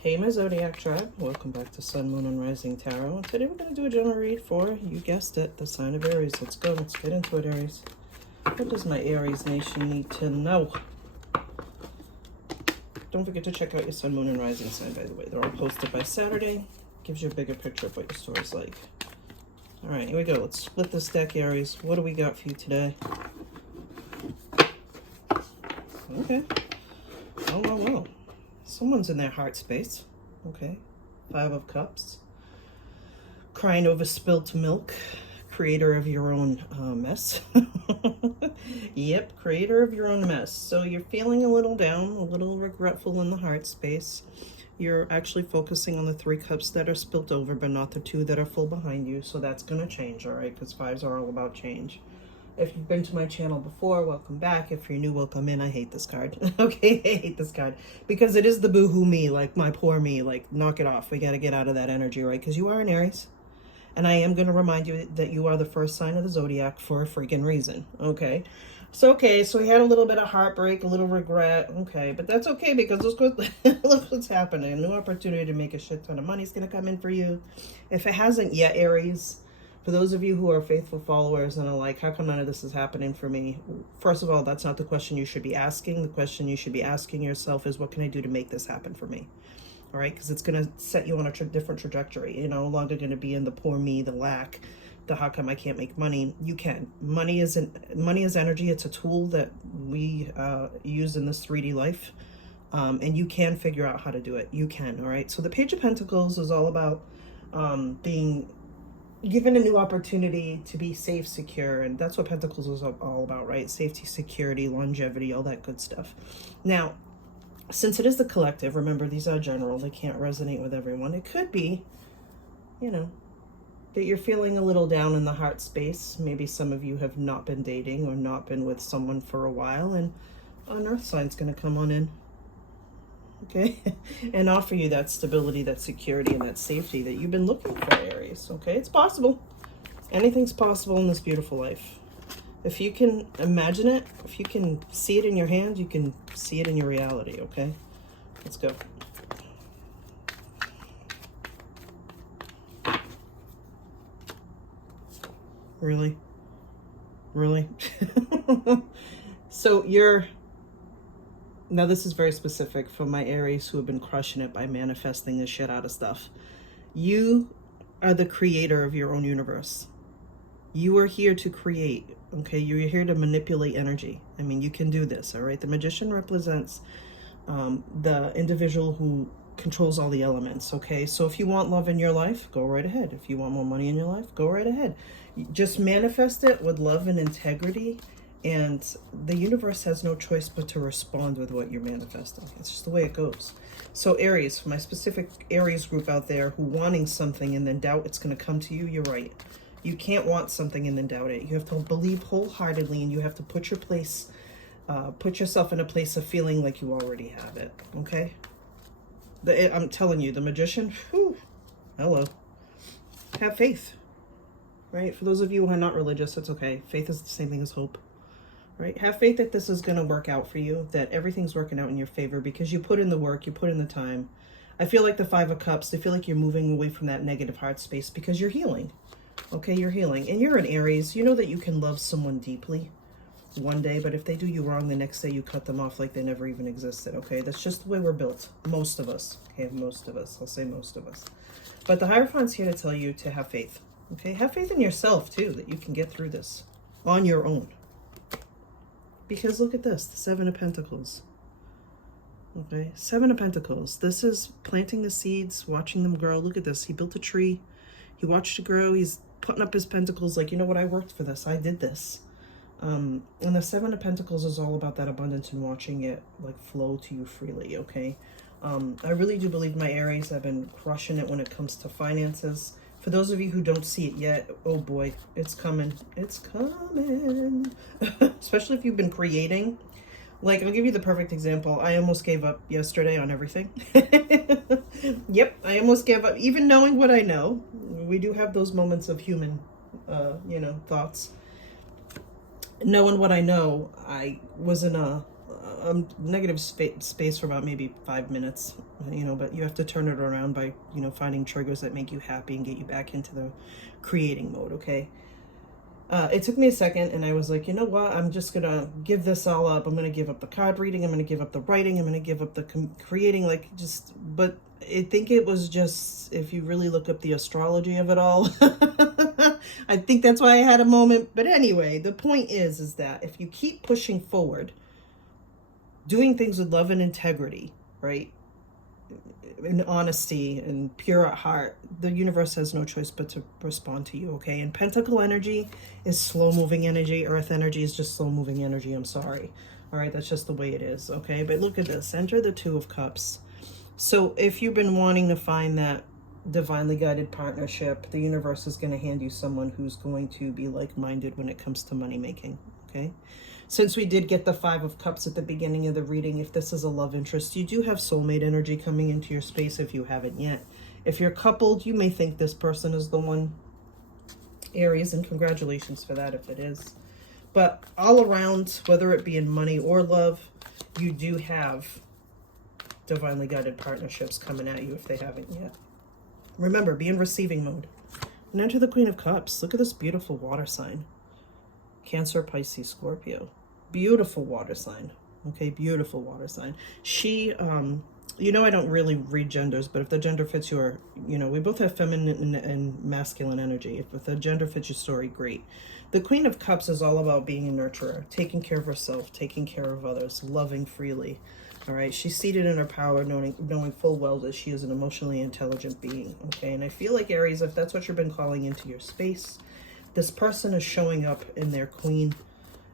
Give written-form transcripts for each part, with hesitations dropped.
Hey my Zodiac Tribe, welcome back to SunMoon Rising Tarot. And today we're going to do a general read for, you guessed it, the sign of Aries. Let's go, let's get into it, Aries. What does my Aries nation need to know? Don't forget to check out your Sun, Moon, and Rising sign, by the way. They're all posted by Saturday. Gives you a bigger picture of what your story's like. All right, here we go. Let's split this deck, Aries. What do we got for you today? Okay. Well. Someone's in their heart space. Okay. 5 of Cups. Crying over spilt milk. Creator of your own mess. Yep, creator of your own mess. So you're feeling a little down, a little regretful in the heart space. You're actually focusing on the 3 cups that are spilt over, but not the 2 that are full behind you. So that's going to change, all right? Because 5s are all about change. If you've been to my channel before, welcome back. If you're new, welcome in. I hate this card. Okay, I hate this card. Because it is the boohoo me, like my poor me. Like, knock it off. We got to get out of that energy, right? Because you are an Aries. And I am going to remind you that you are the first sign of the Zodiac for a freaking reason. Okay. So, so we had a little bit of heartbreak, a little regret. Okay, but that's okay because look what's happening. A new opportunity to make a shit ton of money is going to come in for you. If it hasn't yet, Aries, for those of you who are faithful followers and are like, how come none of this is happening for me? First of all, that's not the question you should be asking. The question you should be asking yourself is, what can I do to make this happen for me? All right, because it's going to set you on a different trajectory. You're no longer going to be in the poor me, the lack, the how come I can't make money. You can. Money is energy. It's a tool that we use in this 3D life, and you can figure out how to do it. You can. All right. So the Page of Pentacles is all about being given a new opportunity to be safe, secure, and that's what Pentacles is all about, right? Safety, security, longevity, all that good stuff. Now, since it is the collective, remember these are general, they can't resonate with everyone. It could be, you know, that you're feeling a little down in the heart space. Maybe some of you have not been dating or not been with someone for a while, and an earth sign's going to come on in, okay, and offer you that stability, that security, and that safety that you've been looking for, Aries. Okay, it's possible. Anything's possible in this beautiful life. If you can imagine it, if you can see it in your hand, you can see it in your reality, okay? Let's go. Really? Really? So now this is very specific for my Aries who have been crushing it by manifesting the shit out of stuff. You are the creator of your own universe. You are here to create, okay? You're here to manipulate energy. I mean, you can do this, all right? The Magician represents the individual who controls all the elements, okay? So if you want love in your life, go right ahead. If you want more money in your life, go right ahead. Just manifest it with love and integrity, and the universe has no choice but to respond with what you're manifesting. It's just the way it goes. So Aries, for my specific Aries group out there who wanting something and then doubt it's going to come to you, you're right. You can't want something and then doubt it. You have to believe wholeheartedly, and you have to put yourself in a place of feeling like you already have it, okay? I'm telling you, the Magician, whew, hello. Have faith, right? For those of you who are not religious, it's okay. Faith is the same thing as hope, right? Have faith that this is going to work out for you, that everything's working out in your favor because you put in the work, you put in the time. I feel like the 5 of Cups, I feel like you're moving away from that negative heart space because you're healing. Okay, you're healing. And you're an Aries. You know that you can love someone deeply one day, but if they do you wrong, the next day you cut them off like they never even existed, okay? That's just the way we're built. Most of us. Okay, most of us. I'll say most of us. But the Hierophant's here to tell you to have faith. Okay, have faith in yourself, too, that you can get through this on your own. Because look at this, the 7 of Pentacles. Okay, 7 of Pentacles. This is planting the seeds, watching them grow. Look at this. He built a tree. He watched it grow. He's putting up his pentacles like, you know what, I worked for this. I did this. And the 7 of Pentacles is all about that abundance and watching it like flow to you freely, okay? I really do believe my Aries have been crushing it when it comes to finances. For those of you who don't see it yet, oh boy, it's coming. It's coming. Especially if you've been creating. Like, I'll give you the perfect example. I almost gave up yesterday on everything. Yep, I almost gave up. Even knowing what I know, we do have those moments of human, thoughts. Knowing what I know, I was in a negative space for about maybe 5 minutes, you know, but you have to turn it around by, you know, finding triggers that make you happy and get you back into the creating mode, okay? It took me a second, and I was like, you know what? I'm just going to give this all up. I'm going to give up the card reading. I'm going to give up the writing. I'm going to give up the creating, like, just, but I think it was just, if you really look up the astrology of it all, I think that's why I had a moment. But anyway, the point is that if you keep pushing forward, doing things with love and integrity, right? And honesty and pure at heart, the universe has no choice but to respond to you, okay? And pentacle energy is slow moving energy. Earth energy is just slow moving energy. I'm sorry. All right, that's just the way it is, okay? But look at this. Enter the Two of Cups. So if you've been wanting to find that divinely guided partnership, the universe is going to hand you someone who's going to be like-minded when it comes to money making, okay? Since we did get the Five of Cups at the beginning of the reading, if this is a love interest, you do have soulmate energy coming into your space if you haven't yet. If you're coupled, you may think this person is the one, Aries, and congratulations for that if it is. But all around, whether it be in money or love, you do have divinely guided partnerships coming at you if they haven't yet. Remember, be in receiving mode. And enter the Queen of Cups. Look at this beautiful water sign. Cancer, Pisces, Scorpio. Beautiful water sign. Okay, beautiful water sign. She, you know, I don't really read genders, but if the gender fits your, you know, we both have feminine and masculine energy. If the gender fits your story, great. The Queen of Cups is all about being a nurturer, taking care of herself, taking care of others, loving freely. All right, she's seated in her power, knowing full well that she is an emotionally intelligent being. Okay, and I feel like, Aries, if that's what you've been calling into your space, this person is showing up in their queen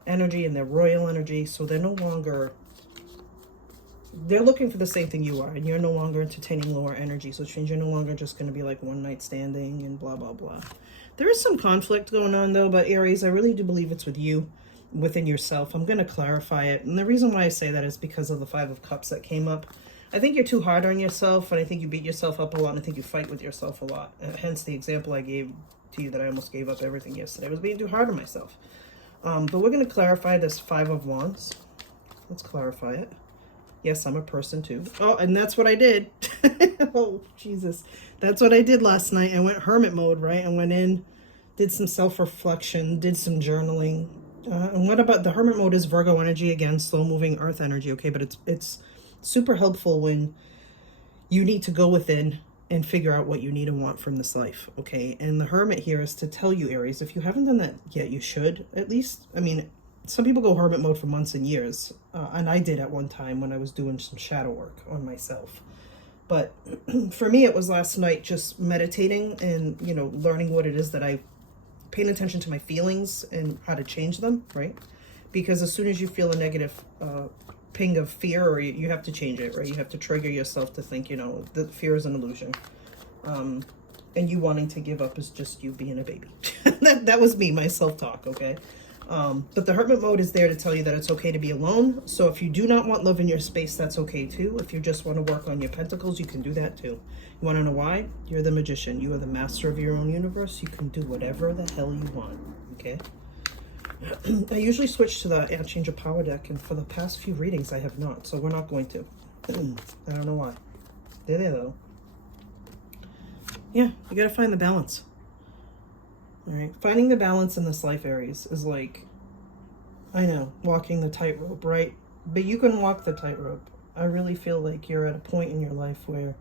energy and their royal energy, so they're no longer, they're looking for the same thing you are, and you're no longer entertaining lower energy, so which means you're no longer just going to be like one night standing and blah, blah, blah. There is some conflict going on, though, but Aries, I really do believe it's with you, within yourself. I'm going to clarify it, and the reason why I say that is because of the Five of Cups that came up. I think you're too hard on yourself, and I think you beat yourself up a lot, and I think you fight with yourself a lot. Hence the example I gave to you that I almost gave up everything yesterday. I was being too hard on myself. But we're going to clarify this Five of Wands. Let's clarify it. Yes, I'm a person too. Oh, and that's what I did. Oh, Jesus. That's what I did last night. I went hermit mode, right? I went in, did some self-reflection, did some journaling. And what about the hermit mode is Virgo energy, again, slow-moving earth energy, okay? But it's super helpful when you need to go within and figure out what you need and want from this life, okay? And the hermit here is to tell you, Aries, if you haven't done that yet, you should, at least. I mean, some people go hermit mode for months and years, and I did at one time when I was doing some shadow work on myself. But for me, it was last night just meditating and, you know, learning what it is that I paying attention to my feelings and how to change them, right? Because as soon as you feel a negative ping of fear, or you have to change it, right? You have to trigger yourself to think, you know, that fear is an illusion. And you wanting to give up is just you being a baby. that was me, my self-talk, okay? But the hermit mode is there to tell you that it's okay to be alone. So if you do not want love in your space, that's okay too. If you just want to work on your pentacles, you can do that too. You want to know why? You're the magician. You are the master of your own universe. You can do whatever the hell you want, okay? I usually switch to the Change of Power deck, and for the past few readings, I have not. So we're not going to. I don't know why. They're there, though. Yeah, you got to find the balance. All right, finding the balance in this life, Aries, is like, I know, walking the tightrope, right? But you can walk the tightrope. I really feel like you're at a point in your life where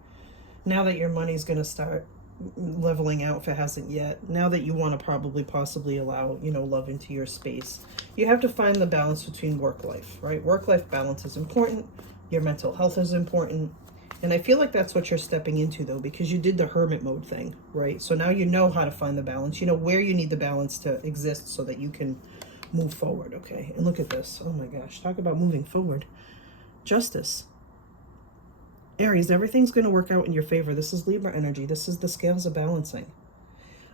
now that your money's going to start leveling out, if it hasn't yet, now that you want to probably possibly allow, you know, love into your space, you have to find the balance between work-life, right? Work-life balance is important. Your mental health is important. And I feel like that's what you're stepping into, though, because you did the hermit mode thing, right? So now you know how to find the balance. You know where you need the balance to exist so that you can move forward, okay? And look at this. Oh, my gosh. Talk about moving forward. Justice. Aries, everything's going to work out in your favor. This is Libra energy. This is the scales of balancing.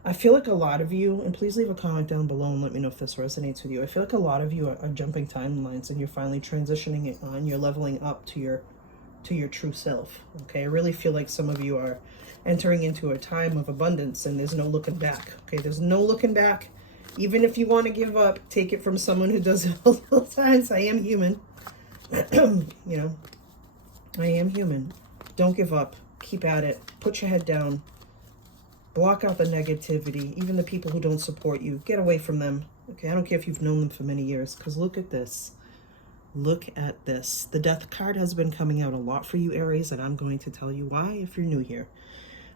I feel like a lot of you, and please leave a comment down below and let me know if this resonates with you. I feel like a lot of you are jumping timelines and you're finally transitioning it on. You're leveling up to your true self, okay? I really feel like some of you are entering into a time of abundance and there's no looking back, okay? There's no looking back. Even if you want to give up, take it from someone who does it all the times. I am human. You know, I am human. Don't give up. Keep at it. Put your head down. Block out the negativity. Even the people who don't support you. Get away from them. Okay, I don't care if you've known them for many years, because look at this. Look at this. The Death card has been coming out a lot for you, Aries, and I'm going to tell you why if you're new here.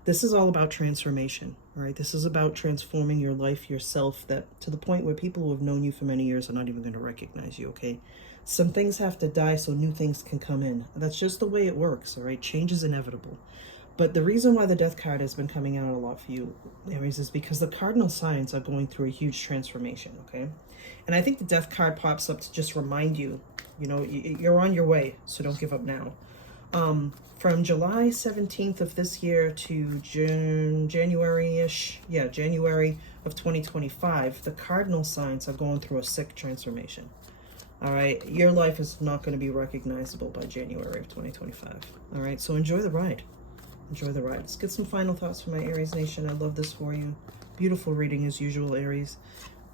This is all about transformation, right? This is about transforming your life, yourself, that to the point where people who have known you for many years are not even going to recognize you, okay? Some things have to die so new things can come in. That's just the way it works, all right? Change is inevitable. But the reason why the Death card has been coming out a lot for you, Aries, is because the cardinal signs are going through a huge transformation, okay? And I think the Death card pops up to just remind you, you know, you're on your way, so don't give up now. From July 17th of this year to January-ish, yeah, January of 2025, the cardinal signs are going through a sick transformation. All right, your life is not going to be recognizable by January of 2025. All right, so enjoy the ride. Enjoy the ride. Let's get some final thoughts from my Aries Nation. I love this for you. Beautiful reading as usual, Aries.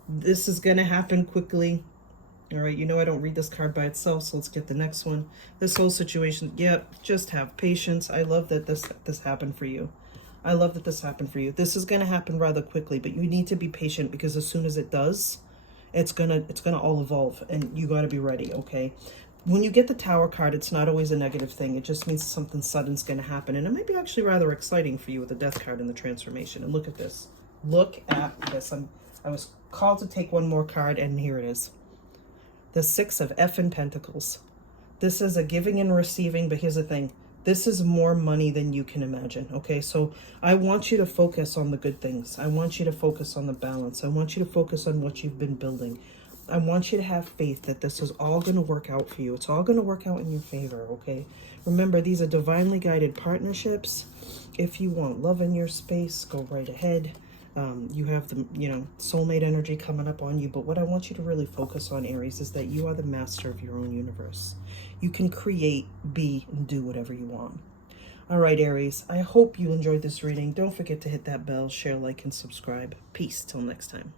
This is going to happen quickly. All right, you know I don't read this card by itself, so let's get the next one. This whole situation, yeah, just have patience. I love that this happened for you. I love that this happened for you. This is going to happen rather quickly, but you need to be patient, because as soon as it does, it's gonna all evolve, and you got to be ready, okay? When you get the Tower card, it's not always a negative thing. It just means something sudden's going to happen, and it might be actually rather exciting for you with the Death card and the transformation. And look at this. Look at this. I was called to take one more card, and here it is. The Six of effing Pentacles. This is a giving and receiving, but here's the thing. This is more money than you can imagine, okay? So I want you to focus on the good things. I want you to focus on the balance. I want you to focus on what you've been building. I want you to have faith that this is all going to work out for you. It's all going to work out in your favor, okay? Remember, these are divinely guided partnerships. If you want love in your space, go right ahead. You have the, you know, soulmate energy coming up on you. But what I want you to really focus on, Aries, is that you are the master of your own universe. You can create, be, and do whatever you want. All right, Aries, I hope you enjoyed this reading. Don't forget to hit that bell, share, like, and subscribe. Peace till next time.